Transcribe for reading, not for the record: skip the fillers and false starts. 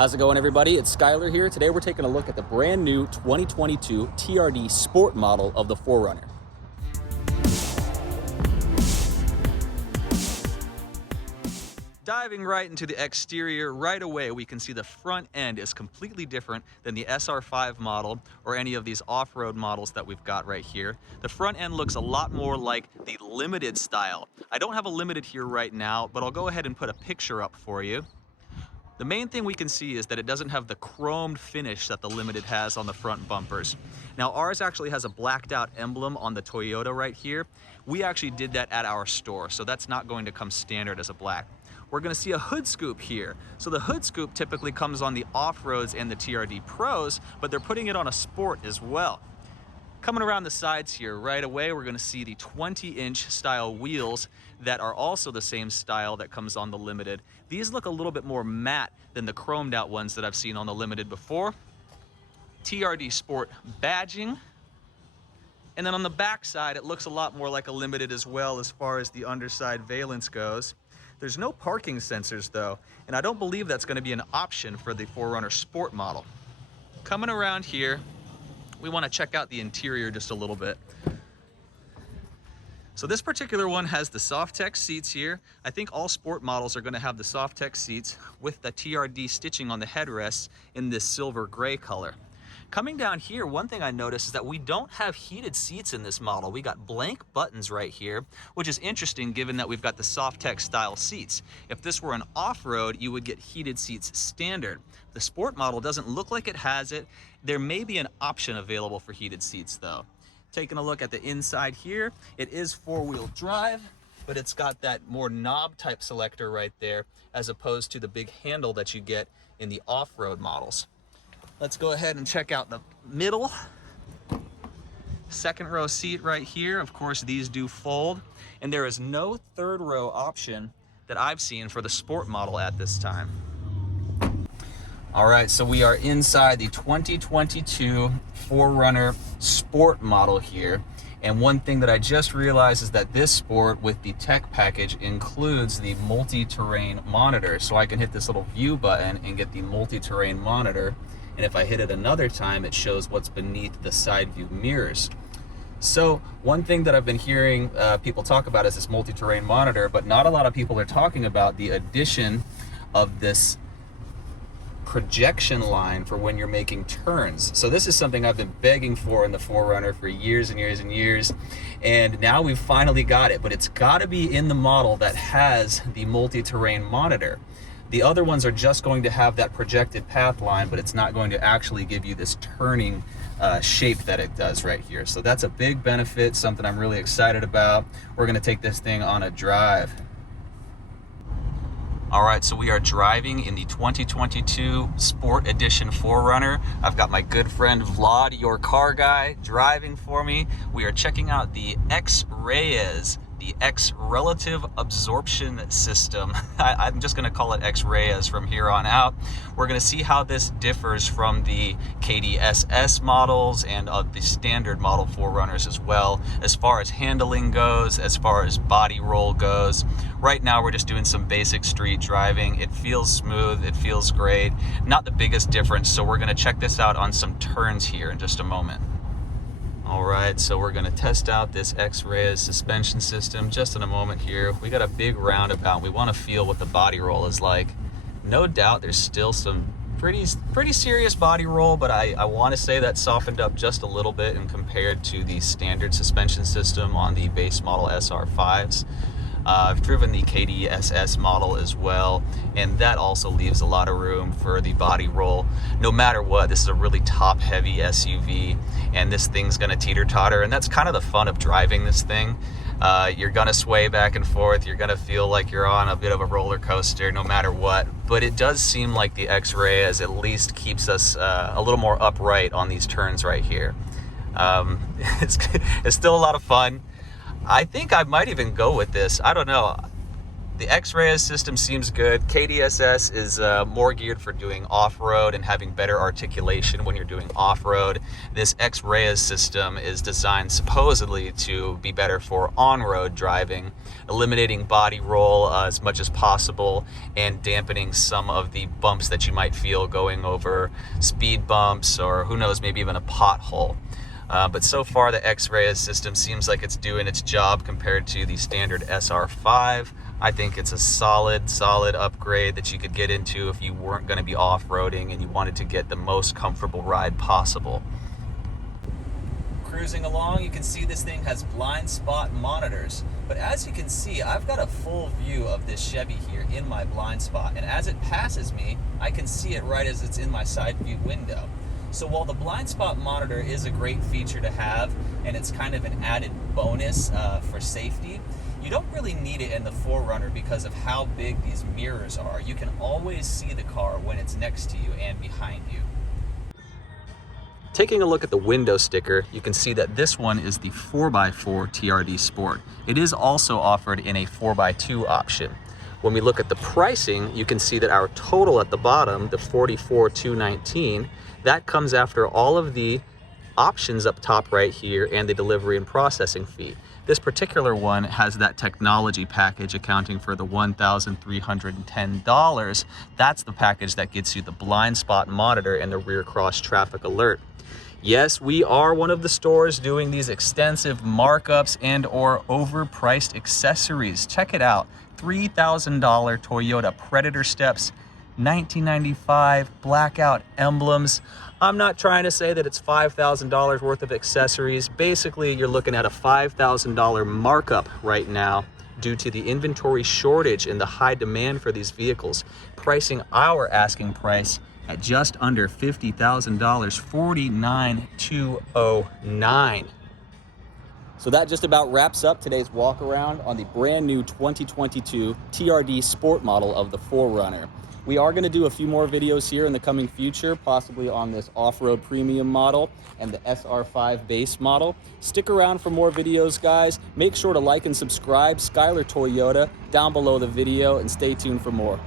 How's it going, everybody? It's Skyler here. Today we're taking a look at the brand new 2022 TRD Sport model of the 4Runner. Diving right into the exterior, right away we can see the front end is completely different than the SR5 model or any of these off-road models that we've got right here. The front end looks a lot more like the Limited style. I don't have a Limited here right now, but I'll go ahead and put a picture up for you. The main thing we can see is that it doesn't have the chromed finish that the Limited has on the front bumpers. Now ours actually has a blacked out emblem on the Toyota right here. We actually did that at our store, so that's not going to come standard as a black. We're gonna see a hood scoop here. So the hood scoop typically comes on the off-roads and the TRD Pros, but they're putting it on a Sport as well. Coming around the sides here, right away, we're gonna see the 20-inch style wheels that are also the same style that comes on the Limited. These look a little bit more matte than the chromed out ones that I've seen on the Limited before. TRD Sport badging. And then on the back side, it looks a lot more like a Limited as well as far as the underside valence goes. There's no parking sensors though, and I don't believe that's gonna be an option for the 4Runner Sport model. Coming around here, we wanna check out the interior just a little bit. So this particular one has the Softex seats here. I think all Sport models are gonna have the Softex seats with the TRD stitching on the headrests in this silver gray color. Coming down here, one thing I noticed is that we don't have heated seats in this model. We got blank buttons right here, which is interesting given that we've got the Softex style seats. If this were an off-road, you would get heated seats standard. The Sport model doesn't look like it has it. There may be an option available for heated seats though. Taking a look at the inside here, it is four-wheel drive, but it's got that more knob type selector right there as opposed to the big handle that you get in the off-road models. Let's go ahead and check out the middle. Second row seat right here. Of course, these do fold. And there is no third row option that I've seen for the Sport model at this time. All right, so we are inside the 2022 4Runner Sport model here. And one thing that I just realized is that this Sport with the tech package includes the multi-terrain monitor. So I can hit this little view button and get the multi-terrain monitor. And if I hit it another time, it shows what's beneath the side view mirrors. So one thing that I've been hearing people talk about is this multi-terrain monitor, but not a lot of people are talking about the addition of this projection line for when you're making turns. So this is something I've been begging for in the 4Runner for years and years and years. And now we've finally got it, but it's gotta be in the model that has the multi-terrain monitor. The other ones are just going to have that projected path line, but it's not going to actually give you this turning shape that it does right here. So that's a big benefit, something I'm really excited about. We're gonna take this thing on a drive. All right, so we are driving in the 2022 Sport Edition 4Runner. I've got my good friend Vlad, your car guy, driving for me. We are checking out the X-Reyes, the X Relative Absorption System. I'm just gonna call it X-Reyes from here on out. We're gonna see how this differs from the KDSS models and the standard model 4Runners as well, as far as handling goes, as far as body roll goes. Right now we're just doing some basic street driving. It feels smooth, it feels great. Not the biggest difference, so we're gonna check this out on some turns here in just a moment. All right, so we're gonna test out this X-Reyes suspension system just in a moment here. We got a big roundabout. We wanna feel what the body roll is like. No doubt there's still some pretty serious body roll, but I wanna say that softened up just a little bit and compared to the standard suspension system on the base model SR5s. I've driven the KDSS model as well, and that also leaves a lot of room for the body roll. No matter what, this is a really top-heavy SUV, and this thing's gonna teeter-totter, and that's kind of the fun of driving this thing. You're gonna sway back and forth, you're gonna feel like you're on a bit of a roller coaster no matter what, but it does seem like the X-Reyes at least keeps us a little more upright on these turns right here. It's still a lot of fun. I think I might even go with this. I don't know. The X-Reyes system seems good. KDSS is more geared for doing off-road and having better articulation when you're doing off-road. This X-Reyes system is designed supposedly to be better for on-road driving, eliminating body roll as much as possible and dampening some of the bumps that you might feel going over speed bumps or who knows, maybe even a pothole. But so far the X-Reyes system seems like it's doing its job compared to the standard SR5. I think it's a solid upgrade that you could get into if you weren't going to be off-roading and you wanted to get the most comfortable ride possible. Cruising along, you can see this thing has blind spot monitors, but as you can see, I've got a full view of this Chevy here in my blind spot, and as it passes me, I can see it right as it's in my side view window. So while the blind spot monitor is a great feature to have, and it's kind of an added bonus for safety, you don't really need it in the 4Runner because of how big these mirrors are. You can always see the car when it's next to you and behind you. Taking a look at the window sticker, you can see that this one is the 4x4 TRD Sport. It is also offered in a 4x2 option. When we look at the pricing, you can see that our total at the bottom, the $44,219, that comes after all of the options up top right here and the delivery and processing fee. This particular one has that technology package accounting for the $1,310. That's the package that gets you the blind spot monitor and the rear cross traffic alert. Yes, we are one of the stores doing these extensive markups and or overpriced accessories. Check it out. $3,000 Toyota Predator steps, $1995 blackout emblems. I'm not trying to say that it's $5,000 worth of accessories. Basically, you're looking at a $5,000 markup right now due to the inventory shortage and the high demand for these vehicles, pricing our asking price at just under $50,000, $49,209. So that just about wraps up today's walk around on the brand new 2022 TRD Sport model of the 4Runner. We are going to do a few more videos here in the coming future, possibly on this off-road premium model and the SR5 base model. Stick around for more videos, guys. Make sure to like and subscribe, Skyler Toyota, down below the video, and stay tuned for more.